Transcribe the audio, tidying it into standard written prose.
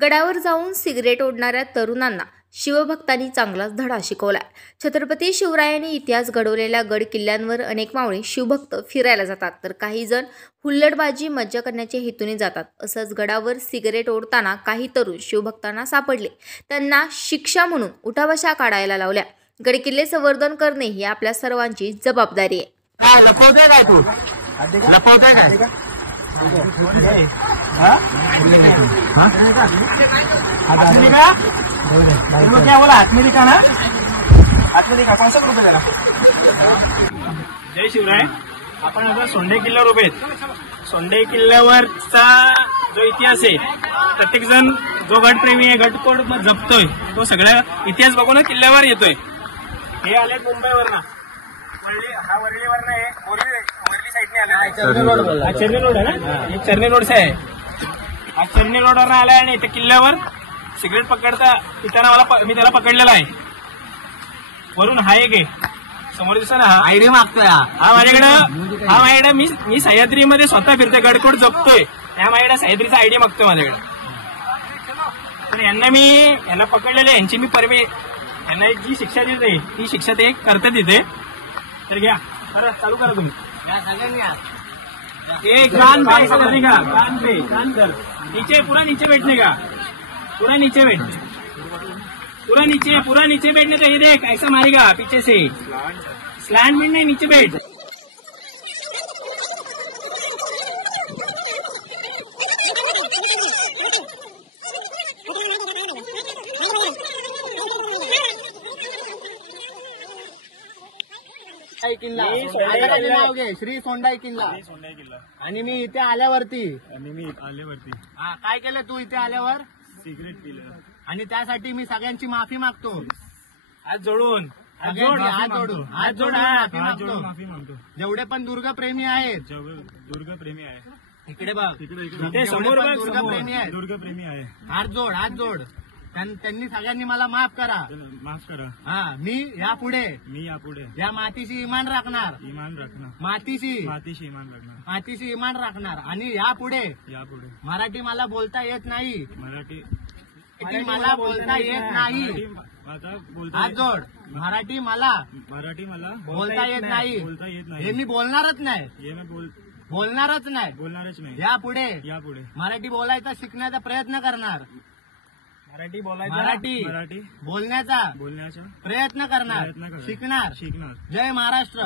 गडावर जाऊन सिगरेट ओढणाऱ्या तरुणांना शिवभक्तांनी चांगलाच धडा शिकवलाय। छत्रपती शिवरायांनी इतिहास घडवलेल्या गड किल्ल्यांवर अनेक मावळे शिवभक्त फिरायला जातात, तर काही जण हुल्लडबाजी मज्जा करण्याच्या हेतूने जातात। असंच गडावर सिगरेट ओढताना काही तरुण शिवभक्तांना सापडले। त्यांना शिक्षा म्हणून उठाबशा काढायला लावल्या। गडकिल्ले संवर्धन करणे ही आपल्या सर्वांची जबाबदारी आहे। काय लपवतोय काय तू? लपवतोय काय? क्या बोला आत्मेरिका ना? आत्मेरिका कौन सा ग्रुप है? जय शिवराय। आपण आता सोंडे किल्ल्यावर उभे आहेत। सोंडे किल्ल्यावरचा जो इतिहास आहे, प्रत्येक जण जो गडप्रेमी आहे, गडकोट जपतोय, तो सगळा इतिहास बघून किल्ल्यावर येतोय। हे आले मुंबईवरनं, हा वरळीवरनं आहे, वरळी साईडने आला। चर्नी रोड आहे ना? एक चर्नी रोड से आहे। हा चर्नी रोडवर आलाय आणि इथे किल्ल्यावर सिगरेट पकडता पिताना मी त्याला पकडलेला आहे। वरून हा एक आहे समोर दिसतो ना, हा आयडी मागतोय। हा माझ्याकडे मी सह्याद्रीमध्ये स्वतः फिरतोय, गडकोट जपतोय, त्या माझ्याकडे सह्याद्रीचा आयडी मागतोय माझ्याकडे। पण यांना पकडलेले, यांची मी यांना जी शिक्षा देते ती शिक्षा ते करते तिथे। तर घ्या, अरे चालू करा तुम्ही। एक कान करने का, कान कर नीचे, पूरा नीचे बैठने का, पूरा नीचे बैठ, पूरा नीचे बैठने का। ये देख ऐसा मारेगा पीछे से, स्लैंड में नहीं, नीचे बैठ। नाव घे, श्री सोंडाई किल्ला। आणि मी इथे आल्यावरती हा काय केलं तू? इथे आल्यावर सिगरेट पिलं आणि त्यासाठी मी सगळ्यांची माफी मागतो। हात जोडून, हात जोडून माफी मागतो। जेवढे पण दुर्गप्रेमी आहेत, दुर्गप्रेमी आहे, इकडे बघ, इथे समोर बघ, दुर्गप्रेमी आहेत, दुर्गप्रेमी आहे, हात जोड। त्यांनी सगळ्यांनी मला माफ करा। हा, मी यापुढे या मातीशी इमान राखणार, मातीशी इमान राखणार। आणि यापुढे मराठी मला बोलता येत नाही, मला बोलता येत नाही। हात जोड, मराठी मला बोलता येत नाही, हे मी बोलणारच नाही। यापुढे मराठी बोलायचा शिकण्याचा प्रयत्न करणार, मराठी बोलण्याचा प्रयत्न करणार, शिकणार। जय महाराष्ट्र।